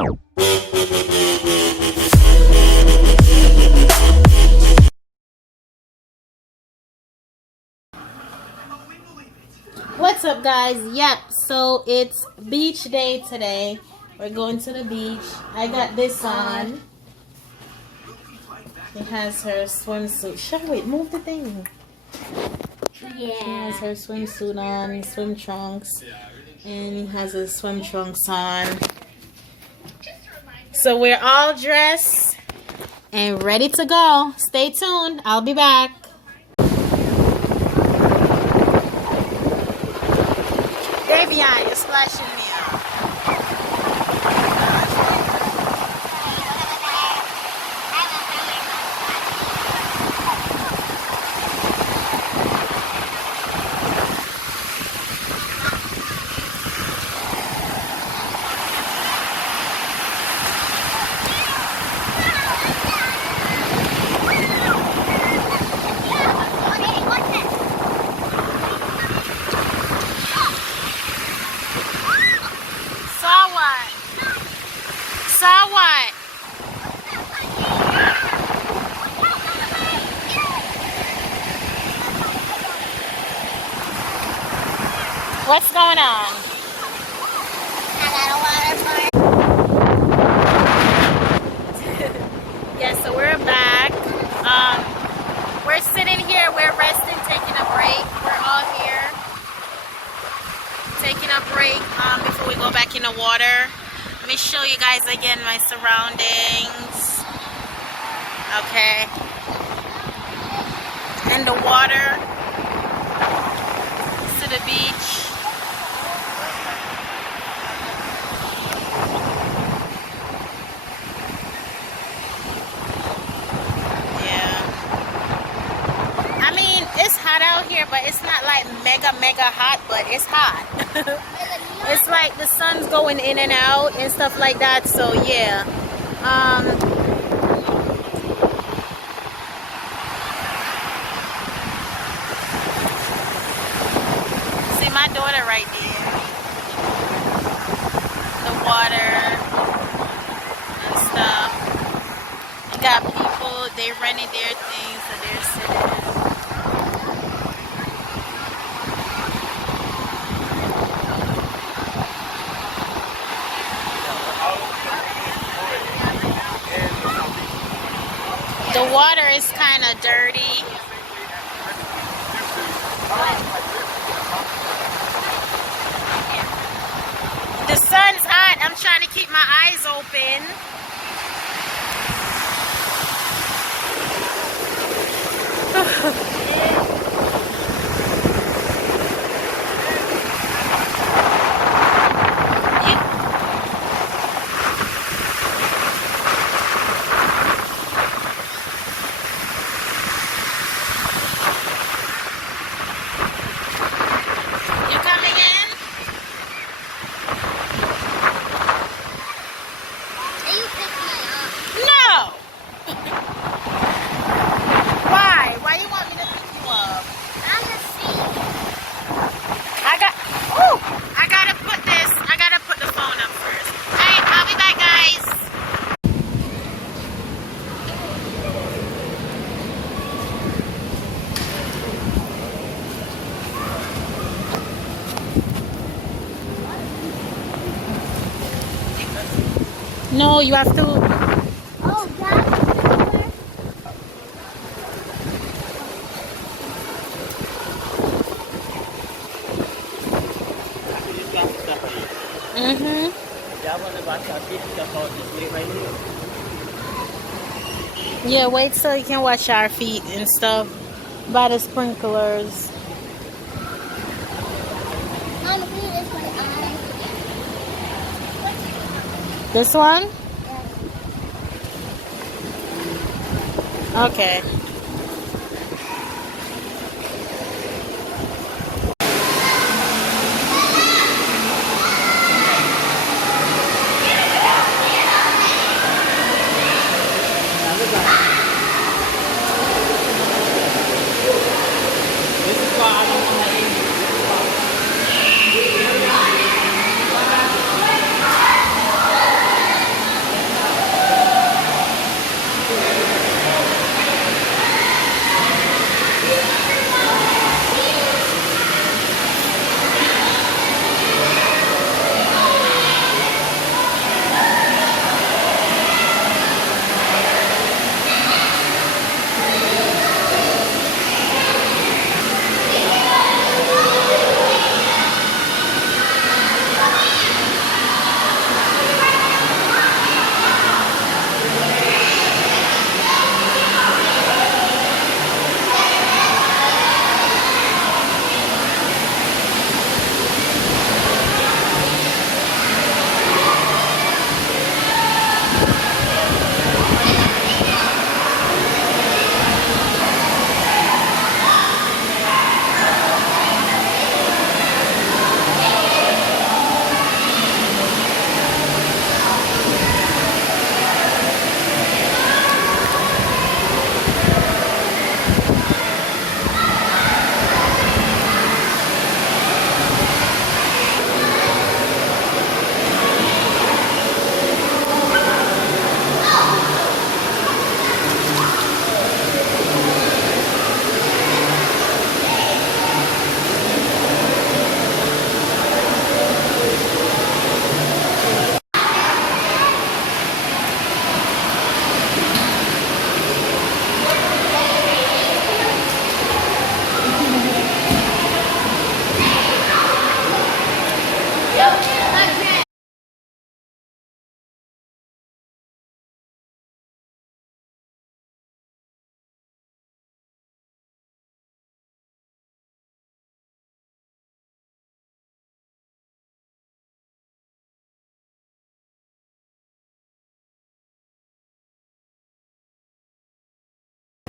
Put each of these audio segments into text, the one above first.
What's up, guys? Yep, so it's beach day today. We're going to the beach. I got this on. It has her swimsuit. Wait, move the thing. Yeah. She has her swimsuit on, swim trunks, and he has his swim trunks on. So we're all dressed and ready to go. Stay tuned. I'll be back. Davion, you're splashing me out. Saw what? What's going on? I got a water park. Yeah, so we're back. We're sitting here, we're resting, taking a break. We're all here taking a break before we go back in the water. Let me show you guys again my surroundings. Okay. And the water to the beach. Yeah. I mean, it's hot out here, but it's not like mega hot, but it's hot. It's like the sun's going in and out and stuff like that, so yeah. See my daughter right there. The water and stuff. You got people, they renting their things and they're sitting. The water is kind of dirty. The sun's hot. I'm trying to keep my eyes open. No, you have to. Oh, that's Yeah, wait till you can wash our feet and stuff by the sprinklers. Mom, can you just put it on? This one? Okay.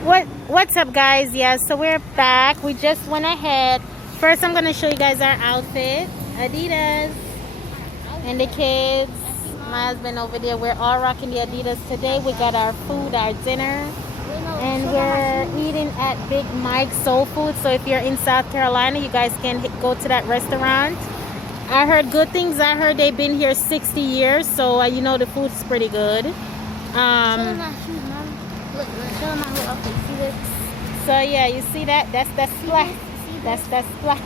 What's up, guys? Yeah, so we're back. We just went ahead. First, I'm gonna show you guys our outfit. Adidas and the kids. My husband over there. We're all rocking the Adidas today. We got our food, our dinner, and we're eating at Big Mike's Soul Food. So if you're in South Carolina, you guys can go to that restaurant. I heard good things. I heard they've been here 60 years, so you know the food's pretty good. So yeah, you see that? That's that splat. That's that splat.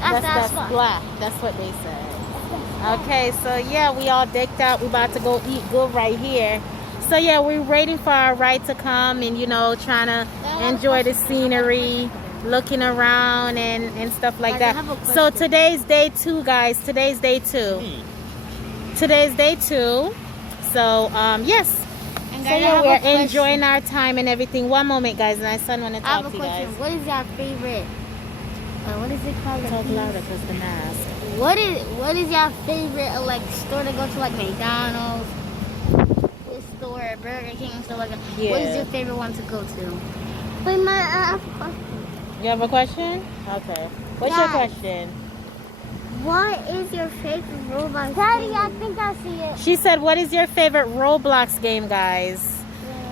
That's that splat. That's what they said. Okay, so yeah, we all decked out. We about to go eat good right here. So yeah, we're waiting for our ride to come and you know, trying to enjoy the scenery, looking around and stuff like that. So today's day 2, guys. Today's day 2. Today's day 2. So yes. So yeah, we're enjoying our time and everything. One moment, guys. My son want to talk to you guys. What is your favorite? What is it called? Talk louder because the mask. What is your favorite like store to go to, like McDonald's, this store, Burger King, and stuff like that? Yeah. What is your favorite one to go to? Wait, I have a question. You have a question? Okay. What's your question? What is your favorite Roblox? Daddy, I think I see it. She said, "What is your favorite Roblox game, guys?"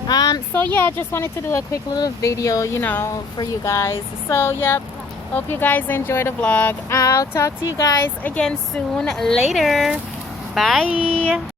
Yeah. So yeah, I just wanted to do a quick little video, you know, for you guys. So yep. Hope you guys enjoy the vlog. I'll talk to you guys again soon. Later. Bye.